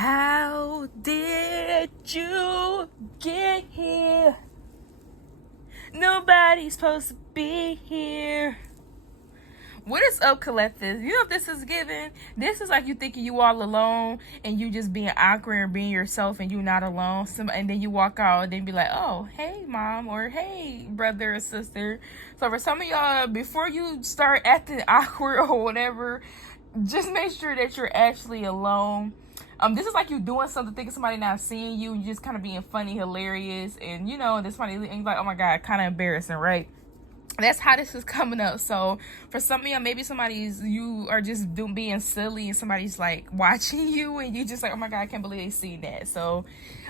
How did you get here? Nobody's supposed to be here. What is up, collective? You know what this is giving? This is like you thinking you all alone and you just being awkward and being yourself and you not alone. And then you walk out and then be like, oh, hey, mom, or hey, brother or sister. So for some of y'all, before you start acting awkward or whatever, just make sure that you're actually alone. This is like you doing something, thinking somebody not seeing you, and you just kind of being funny, hilarious, and you know, this funny, and you're like, oh my god, kind of embarrassing, right? That's how this is coming up. So for some of y'all, maybe you are just being silly, and somebody's like watching you, and you just like, oh my god, I can't believe they see that. So,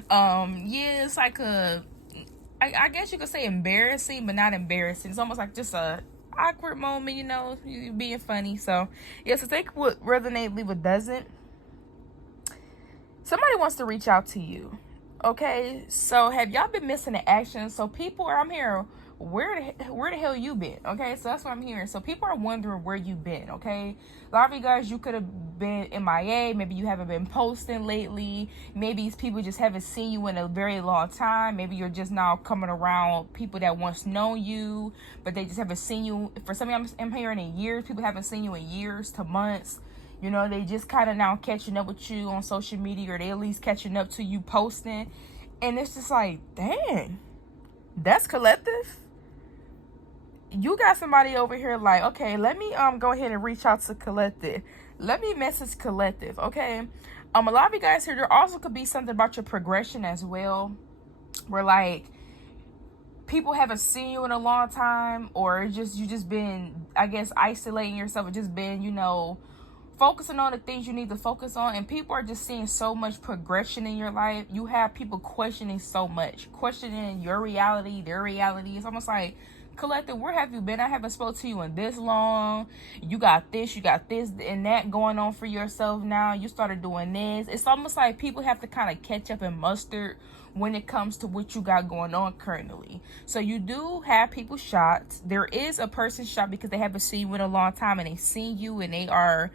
yeah, it's like I guess you could say embarrassing, but not embarrassing. It's almost like just a awkward moment, you know, you being funny. So yeah, so take what resonates, leave what doesn't. Somebody wants to reach out to you. Okay, so have y'all been missing the action? So people are, I'm here, where the hell you been? Okay, so that's what I'm hearing. So people are wondering where you been. Okay, a lot of you guys, you could have been MIA. Maybe you haven't been posting lately. Maybe people just haven't seen you in a very long time. Maybe you're just now coming around people that once known you, but they just haven't seen you. For some of you, I'm hearing in years. People haven't seen you in years to months. You know, they just kind of now catching up with you on social media, or they at least catching up to you posting. And it's just like, dang, that's collective. You got somebody over here like, okay, let me go ahead and reach out to collective. Let me message collective, okay? A lot of you guys here, there also could be something about your progression as well, where like people haven't seen you in a long time, or you just been, I guess, isolating yourself, or just been, you know, focusing on the things you need to focus on, and people are just seeing so much progression in your life. You have people questioning so much, questioning your reality, their reality. It's almost like, collective, where have you been? I haven't spoke to you in this long. You got this and that going on for yourself now. You started doing this. It's almost like people have to kind of catch up and muster when it comes to what you got going on currently. So you do have people shocked. There is a person shocked because they haven't seen you in a long time, and they seen you and they are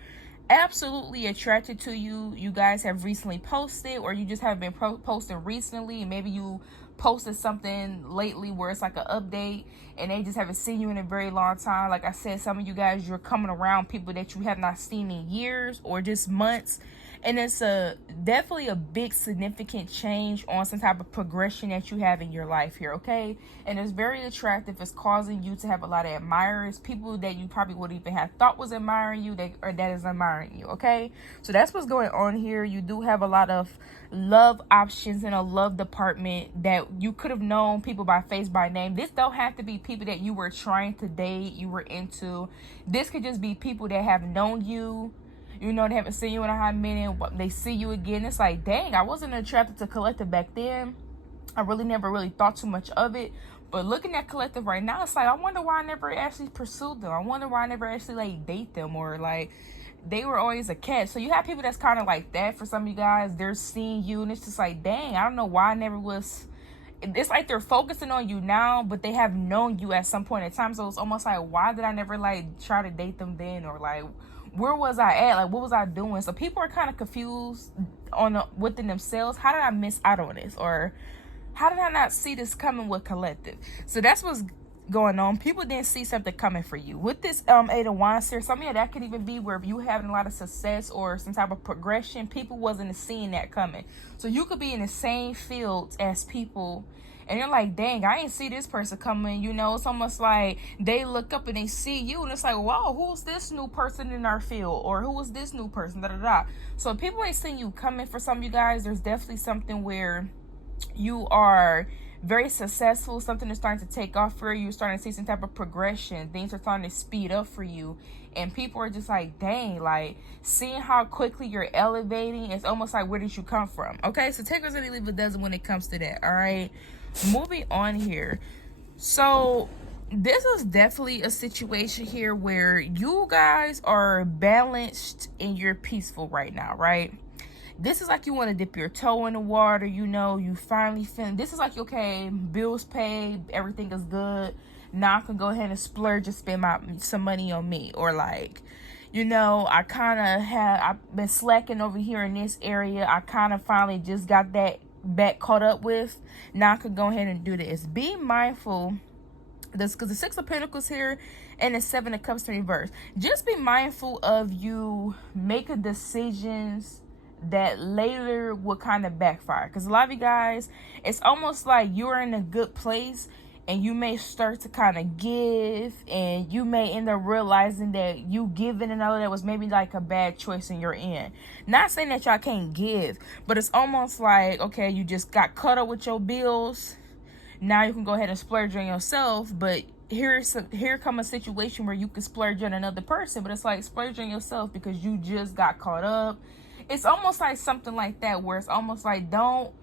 absolutely attracted to you. You guys have recently posted, or you just have been posting recently, and maybe you posted something lately where it's like an update, and they just haven't seen you in a very long time. Like I said, some of you guys, you're coming around people that you have not seen in years or just months, and it's definitely a big significant change on some type of progression that you have in your life here, okay? And it's very attractive. It's causing you to have a lot of admirers, people that you probably wouldn't even have thought was admiring you, that is admiring you, okay? So that's what's going on here. You do have a lot of love options in a love department that you could have known people by face, by name. This don't have to be people that you were trying to date, you were into. This could just be people that have known you. You know, they haven't seen you in a hot minute, but they see you again. It's like, dang, I wasn't attracted to collective back then. I really never really thought too much of it. But looking at collective right now, it's like, I wonder why I never actually pursued them. I wonder why I never actually like date them, or like they were always a catch. So you have people that's kind of like that. For some of you guys, they're seeing you and it's just like, dang, I don't know why I never was. It's like they're focusing on you now, but they have known you at some point in time. So it's almost like, why did I never like try to date them then? Or like, where was I at? Like, what was I doing? So people are kind of confused within themselves. How did I miss out on this? Or how did I not see this coming with collective? So that's what's going on. People didn't see something coming for you with this Eight of Wands here. Some of you, that could even be where you having a lot of success or some type of progression. People wasn't seeing that coming. So you could be in the same field as people, and you're like, dang, I ain't see this person coming. You know, it's almost like they look up and they see you, and it's like, wow, who's this new person in our field? Or who is this new person? Da da da. So people ain't seeing you coming. For some of you guys, there's definitely something where you are very successful. Something is starting to take off for you. You're starting to see some type of progression. Things are starting to speed up for you. And people are just like, dang, like seeing how quickly you're elevating. It's almost like, where did you come from? Okay, so take us and leave it doesn't when it comes to that. All right, moving on here. So this is definitely a situation here where you guys are balanced and you're peaceful right now, right? This is like you want to dip your toe in the water, you know, you finally feeling, this is like, okay, bills paid, everything is good. Now I can go ahead and splurge and spend some money on me. Or like, you know, I've been slacking over here in this area. I kind of finally just got that back caught up with. Now I could go ahead and do this. Be mindful, this because the Six of Pentacles here and the Seven of Cups in reverse. Just be mindful of you making decisions that later will kind of backfire, because a lot of you guys, it's almost like you're in a good place and you may start to kind of give, and you may end up realizing that you giving and all that was maybe like a bad choice in your end. Not saying that y'all can't give, but it's almost like, okay, you just got caught up with your bills. Now you can go ahead and splurge on yourself, but here come a situation where you can splurge on another person, but it's like splurge on yourself because you just got caught up. It's almost like something like that, where it's almost like don't,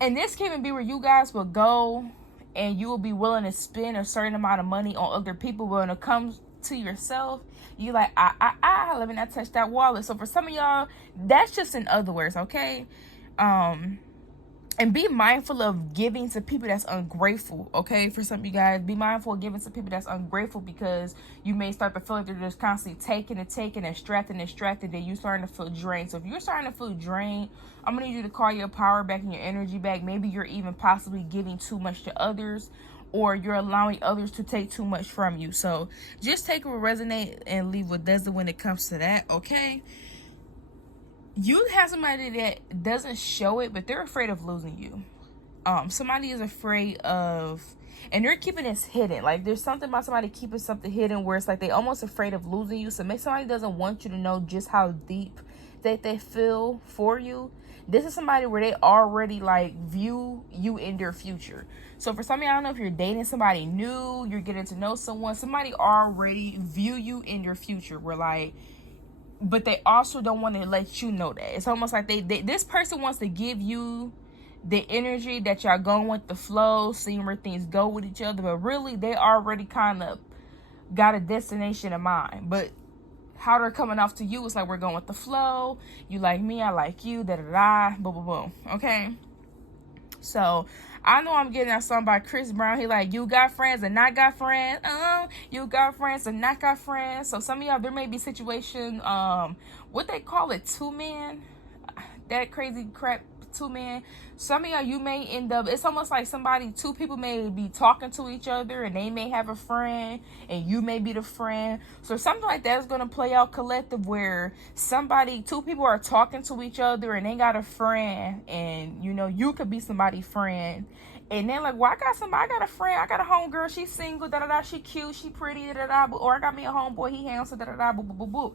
and this can even be where you guys will go and you will be willing to spend a certain amount of money on other people, but when it comes to yourself, you like, let me not touch that wallet. So for some of y'all, that's just in other words, okay? And be mindful of giving to people that's ungrateful, okay? For some of you guys, be mindful of giving to people that's ungrateful, because you may start to feel like they're just constantly taking, distracted, then you starting to feel drained. So if you're starting to feel drained, I'm going to need you to call your power back and your energy back. Maybe you're even possibly giving too much to others, or you're allowing others to take too much from you. So just take what resonate and leave what doesn't when it comes to that, okay? You have somebody that doesn't show it, but they're afraid of losing you. Somebody is afraid of, and they're keeping this hidden. Like there's something about somebody keeping something hidden where it's like they almost afraid of losing you. So maybe somebody doesn't want you to know just how deep that they feel for you. This is somebody where they already like view you in their future. So for some of you, I don't know if you're dating somebody new, you're getting to know someone, somebody already view you in your future. Where like, but they also don't want to let you know that. It's almost like they this person wants to give you the energy that y'all going with the flow, seeing where things go with each other, but really they already kind of got a destination in mind. But how they're coming off to you is like, we're going with the flow, you like me, I like you, boom, boom, boom. Okay, so I know I'm getting that song by Chris Brown. He like, you got friends and not got friends. You got friends and not got friends. So some of y'all, there may be situation, what they call it, two men, that crazy crap, two men. Some of y'all, you may end up, it's almost like two people may be talking to each other, and they may have a friend, and you may be the friend. So something like that is going to play out collective, where two people are talking to each other, and they got a friend, and you know, you could be somebody's friend. And then like, well, I got a friend, I got a homegirl, she's single, she cute, she pretty, or I got me a homeboy, he handsome, boo, boo, boo, boo.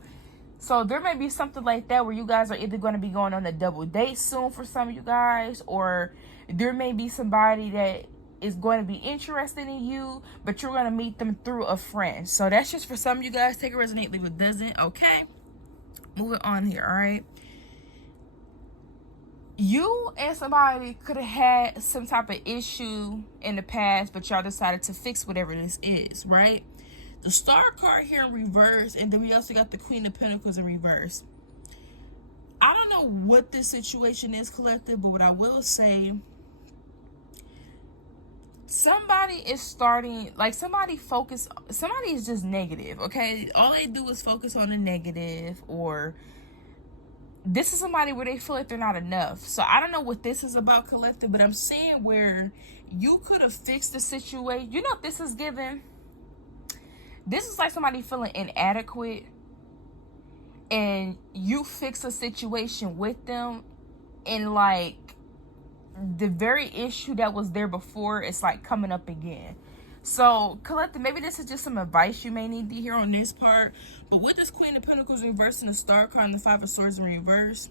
So there may be something like that where you guys are either going to be going on a double date soon for some of you guys, or there may be somebody that is going to be interested in you, but you're going to meet them through a friend. So that's just for some of you guys. Take it resonate, leave it doesn't. Okay, moving on here. All right, you and somebody could have had some type of issue in the past, but y'all decided to fix whatever this is, right? The Star card here in reverse, and then we also got the Queen of Pentacles in reverse. I don't know what this situation is, collective, but what I will say, somebody is starting, like somebody is just negative, okay? All they do is focus on the negative, or this is somebody where they feel like they're not enough. So I don't know what this is about, collective, but I'm seeing where you could have fixed the situation. You know what this is giving? This is like somebody feeling inadequate, and you fix a situation with them, and like the very issue that was there before, it's like coming up again. So collective, maybe this is just some advice you may need to hear on this part. But with this Queen of Pentacles in reverse and the Star card and the Five of Swords in reverse,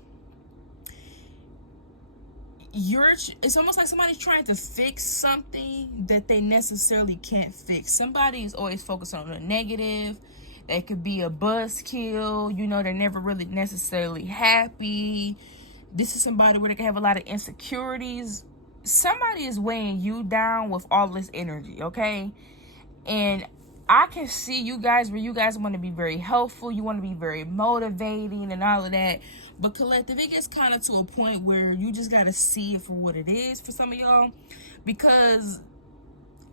it's almost like somebody's trying to fix something that they necessarily can't fix. Somebody is always focused on the negative. They could be a buzzkill, you know, they're never really necessarily happy. This is somebody where they can have a lot of insecurities. Somebody is weighing you down with all this energy, okay? And I can see you guys where you guys want to be very helpful, you want to be very motivating and all of that. But collective, it gets kind of to a point where you just got to see it for what it is for some of y'all. Because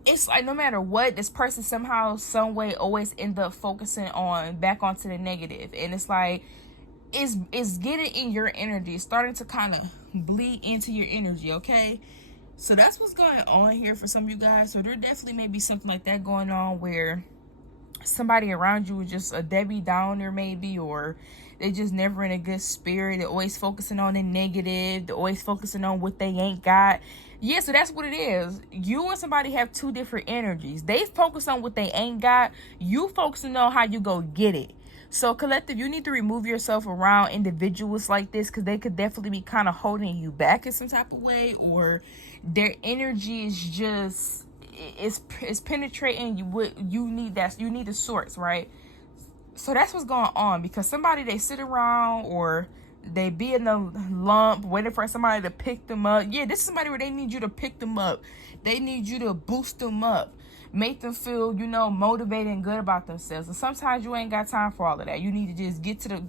it's like no matter what, this person somehow, some way always end up focusing on back onto the negative. And it's like it's getting in your energy, starting to kind of bleed into your energy, okay? So that's what's going on here for some of you guys. So there definitely may be something like that going on, where somebody around you is just a Debbie Downer maybe, or they just never in a good spirit. They're always focusing on the negative. They're always focusing on what they ain't got. Yeah, so that's what it is. You and somebody have two different energies. They focus on what they ain't got. You focusing on how you go get it. So collective, you need to remove yourself around individuals like this, because they could definitely be kind of holding you back in some type of way, or their energy is just it's penetrating you. What you need, that you need the source, right? So that's what's going on, because somebody, they sit around or they be in a lump waiting for somebody to pick them up. Yeah, this is somebody where they need you to pick them up. They need you to boost them up, make them feel, you know, motivated and good about themselves. And sometimes you ain't got time for all of that. You need to just get to the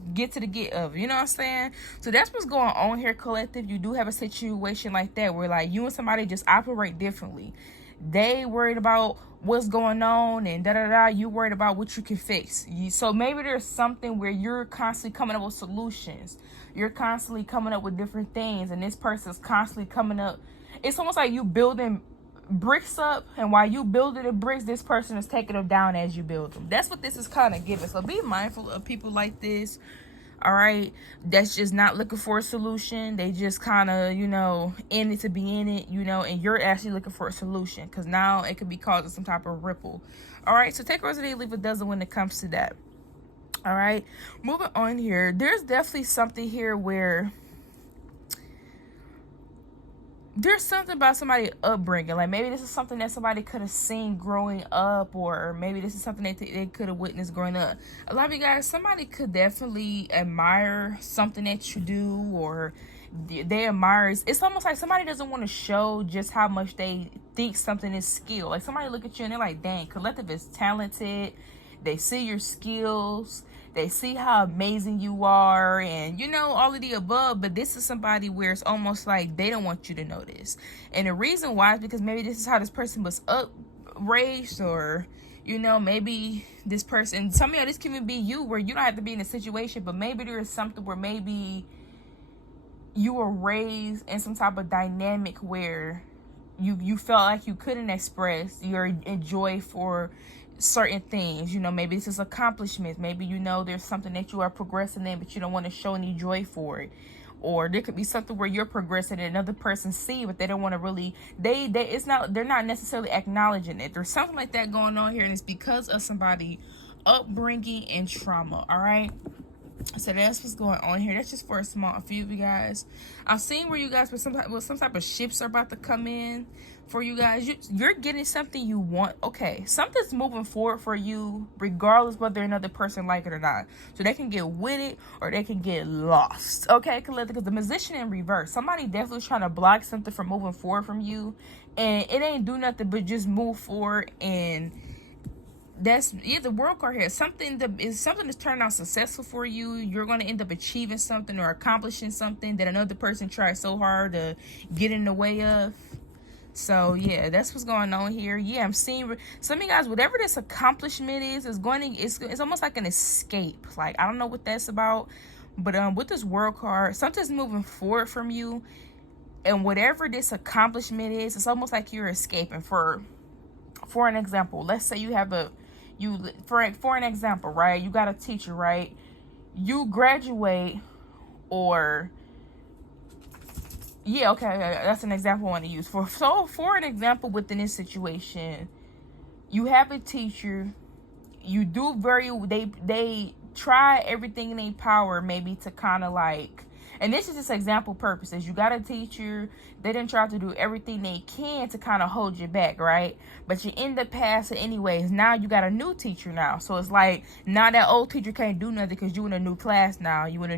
get of, you know what I'm saying? So that's what's going on here, collective. You do have a situation like that where like you and somebody just operate differently. They worried about what's going on and da-da-da. You worried about what you can fix. So maybe there's something where you're constantly coming up with solutions. You're constantly coming up with different things, and this person's constantly coming up. It's almost like you building bricks up, and while you building the bricks, this person is taking them down as you build them. That's what this is kind of giving. So be mindful of people like this. All right, that's just not looking for a solution. They just kind of, you know, in it to be in it, you know, and you're actually looking for a solution, because now it could be causing some type of ripple. All right, so take resonate, leave a dozen when it comes to that. All right, moving on here. There's definitely something here where there's something about somebody's upbringing. Like maybe this is something that somebody could have seen growing up, or maybe this is something that they could have witnessed growing up. A lot of you guys, somebody could definitely admire something that you do, or they admire. It's almost like somebody doesn't want to show just how much they think something is skill. Like somebody look at you and they're like, dang, collective is talented. They see your skills. They see how amazing you are, and you know, all of the above. But this is somebody where it's almost like they don't want you to know this. And the reason why is because maybe this is how this person was raised, or you know, maybe this person, some of y'all, this can even be you, where you don't have to be in a situation, but maybe there is something where maybe you were raised in some type of dynamic where you felt like you couldn't express your joy for certain things. You know, maybe this is accomplishments. Maybe, you know, there's something that you are progressing in, but you don't want to show any joy for it. Or there could be something where you're progressing and another person see, but they don't want to really, they're not necessarily acknowledging it. There's something like that going on here, and it's because of somebody upbringing and trauma. All right, so that's what's going on here. That's just for a few of you guys. I've seen where you guys with some type of ships are about to come in for you guys. You're getting something you want. Okay, something's moving forward for you, regardless whether another person like it or not. So they can get with it or they can get lost. Okay, because the Magician in reverse, somebody definitely trying to block something from moving forward from you, and it ain't do nothing but just move forward. And that's, yeah, the World card here. Something that's turning out successful for you. You're going to end up achieving something or accomplishing something that another person tried so hard to get in the way of. So yeah, that's what's going on here. Yeah, I'm seeing some of you guys, whatever this accomplishment is it's almost like an escape. Like, I don't know what that's about, but with this World card, something's moving forward from you, and whatever this accomplishment is, it's almost like you're escaping. For an example, let's say you have for an example, right? You got a teacher, right? You graduate, or yeah, okay, that's an example I want to use. For an example, within this situation, you have a teacher. You do they try everything in their power, maybe to kind of like, and this is just example purposes. You got a teacher, they didn't try to do everything they can to kind of hold you back, right? But you end up passing anyways. Now you got a new teacher now. So it's like, now that old teacher can't do nothing because you in a new class now. You with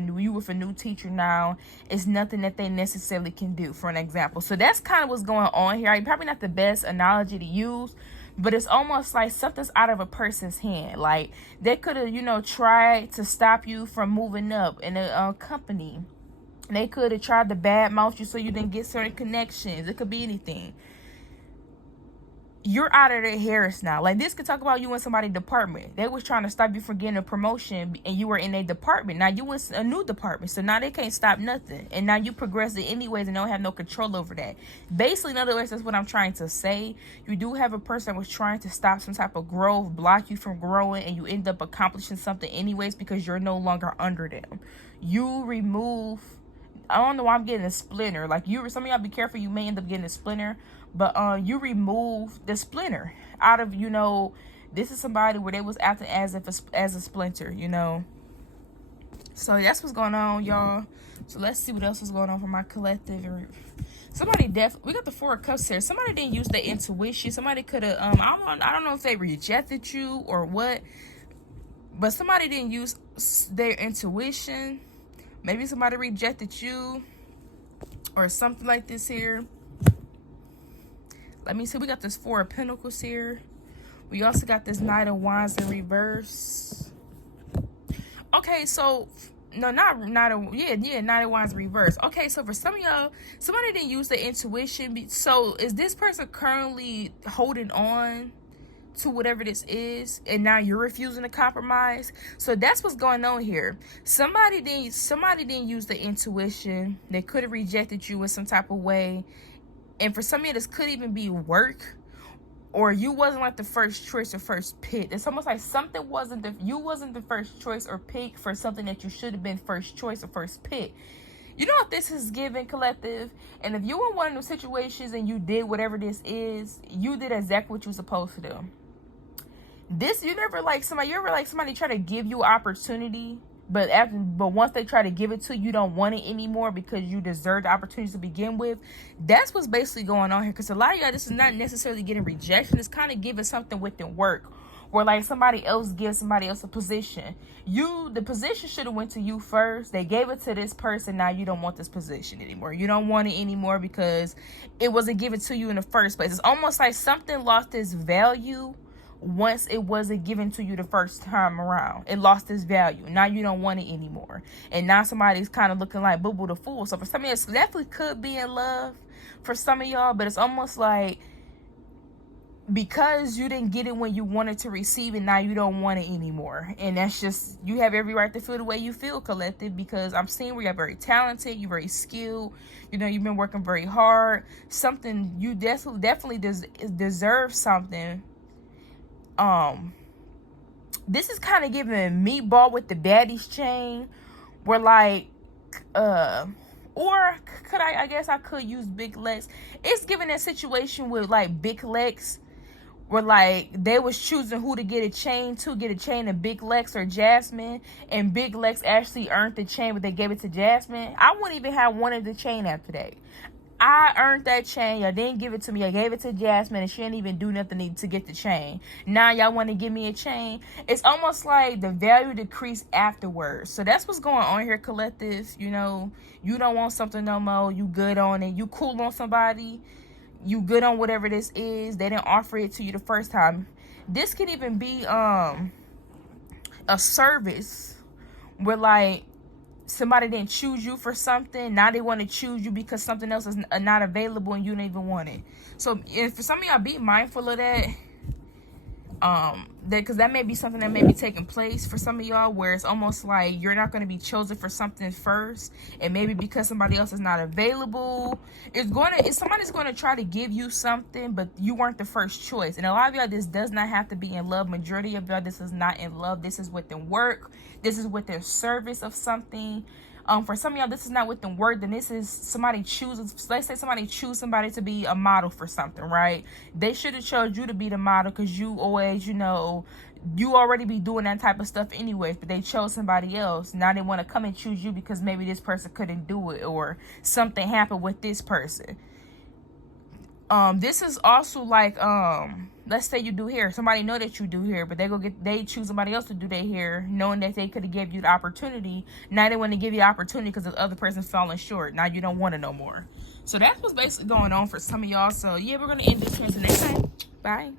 a new teacher now. It's nothing that they necessarily can do, for an example. So that's kind of what's going on here. Probably not the best analogy to use, but it's almost like something's out of a person's hand. Like, they could have, tried to stop you from moving up in a company. They could have tried to badmouth you so you didn't get certain connections. It could be anything. you're out of their hairs now. Like, this could talk about you in somebody's department. They was trying to stop you from getting a promotion, and you were in a department. Now you in a new department, so now they can't stop nothing. And now you progress it anyways and don't have no control over that. Basically, in other words, that's what I'm trying to say. You do have a person that was trying to stop some type of growth, block you from growing, and you end up accomplishing something anyways because you're no longer under them. You remove... I don't know why I'm getting a splinter. Like, some of y'all be careful, you may end up getting a splinter. But you remove the splinter out of, you know, this is somebody where they was acting as a splinter, you know. So that's what's going on, y'all. So let's see what else is going on for my collective. Somebody we got the Four of Cups here. Somebody didn't use their intuition. Somebody could have I don't know if they rejected you or what, but somebody didn't use their intuition. Maybe somebody rejected you or something like this here. Let me see. We got this Four of Pentacles here. We also got this Knight of Wands in reverse. Okay, so no, not Knight of Wands in reverse. Okay, so for some of y'all, somebody didn't use their intuition. So is this person currently holding on to whatever this is, and now you're refusing to compromise? So that's what's going on here. Somebody didn't use the intuition. They could have rejected you in some type of way. And for some of you, this could even be work, or you wasn't like the first choice or first pick. It's almost like something you wasn't the first choice or pick for something that you should have been first choice or first pick. You know what this is giving, collective? And if you were in one of those situations and you did whatever this is, you did exactly what you were supposed to do. You ever like somebody try to give you opportunity, but once they try to give it to you, you don't want it anymore because you deserve the opportunity to begin with. That's what's basically going on here. Because a lot of y'all, this is not necessarily getting rejection. It's kind of giving something within work, where like somebody else gives somebody else a position. The position should have went to you first. They gave it to this person. Now you don't want this position anymore. You don't want it anymore because it wasn't given to you in the first place. It's almost like something lost its value once it wasn't given to you the first time around. It lost its value. Now you don't want it anymore. And now somebody's kind of looking like Boo Boo the Fool. So for some of you, it definitely could be in love for some of y'all, but it's almost like because you didn't get it when you wanted to receive it, now you don't want it anymore. And that's just, you have every right to feel the way you feel, collective, because I'm seeing where you're very talented, you're very skilled, you know, you've been working very hard. Something, you definitely deserve something. This is kind of giving meatball with the baddies chain, where like, or could I guess I could use Big Lex. It's giving that situation with like Big Lex, where like they was choosing who to get a chain to Big Lex or Jasmine, and Big Lex actually earned the chain, but they gave it to Jasmine. I wouldn't even have wanted the chain after that. I earned that chain. Y'all didn't give it to me. I gave it to Jasmine, and she didn't even do nothing to get the chain. Now y'all want to give me a chain. It's almost like the value decreased afterwards. So that's what's going on here, collective. You know, you don't want something no more. You good on it. You cool on somebody. You good on whatever this is. They didn't offer it to you the first time. This could even be a service where like somebody didn't choose you for something. Now they want to choose you because something else is not available and you don't even want it. So for some of y'all, be mindful of that. Because that may be something that may be taking place for some of y'all, where it's almost like you're not going to be chosen for something first, and maybe because somebody else is not available, somebody's going to try to give you something, but you weren't the first choice. And a lot of y'all, this does not have to be in love. Majority of y'all, this is not in love. This is within work. This is within service of something. For some of y'all, this is not within work. Then this is somebody chooses. Let's say somebody choose somebody to be a model for something, right? They should have chose you to be the model because you always, you know, you already be doing that type of stuff anyways. But they chose somebody else. Now they want to come and choose you because maybe this person couldn't do it or something happened with this person. This is also like, let's say you do hair. Somebody know that you do hair, but they choose somebody else to do their hair, knowing that they could have gave you the opportunity. Now they want to give you the opportunity because the other person's falling short. Now you don't want it no more. So that's what's basically going on for some of y'all. So yeah, we're gonna end this here until next time. Bye.